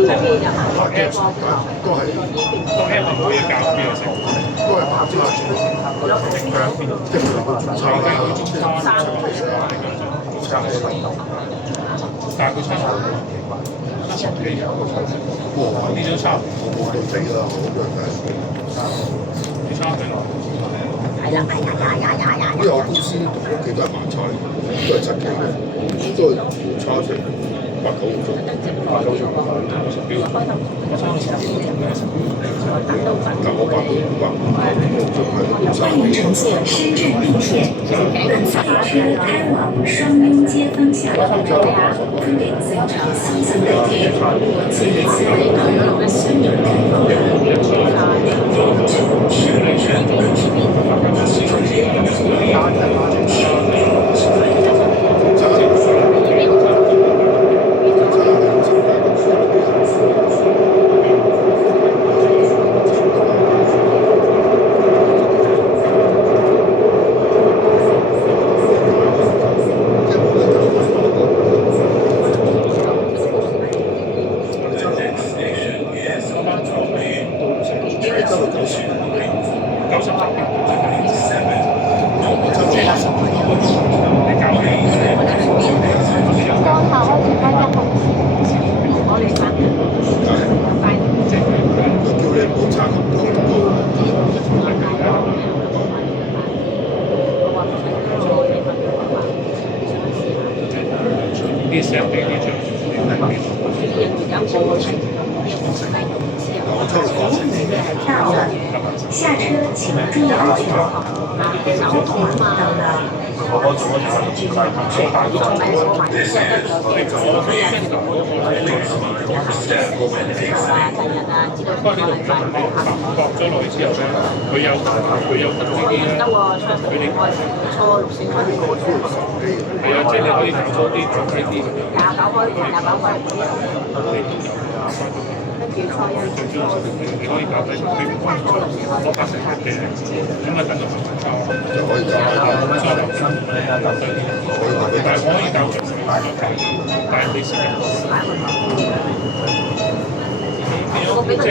都係個 app 係可以教邊個食，都係白椒全即係炒嘅但係佢差唔多，呢張差唔多，我都死啦，我都係你差幾耐？因為我公司同屋企都係買菜，都係7期嘅，都係差成8、9個鐘。但我欢迎乘坐深圳地铁，本次列车开往双拥街方向，分别随着西藏地铁国际次北港新有开放啲石地啲最下车请注意安全。不過呢度唔係割咗落去之後咧，佢有呢啲咧，佢哋係啊，即係你可以搞多啲做呢啲。你可以搞低佢我白色嘅，咁啊等到就可以搞但係我可以搞着，但係你時間。即係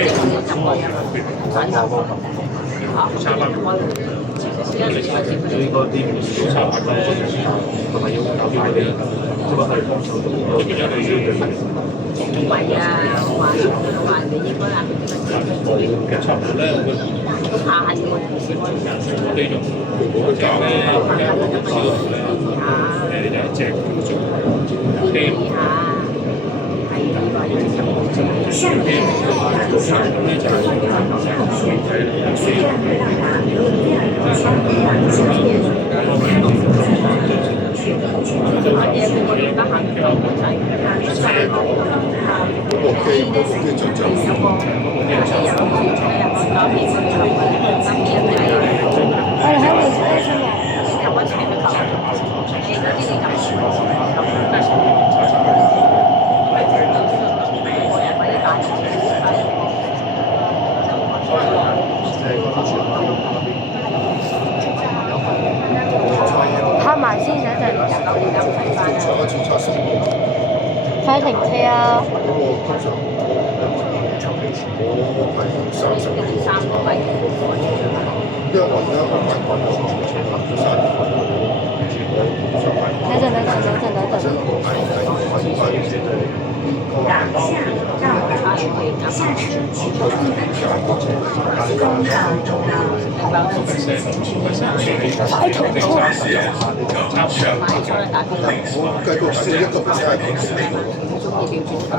差唔多。所以嗰啲差唔多，同埋要搞啲嗰啲，即係係幫手做其他嘅嘢。差唔多咧，我哋用嗰隻咧，你就一隻做機。下一站方向，呢就係随站台到达由第2条线往下面，拍埋先，等陣。快停車啊！下车请注意安全。工厂中道，快停車！計過1%係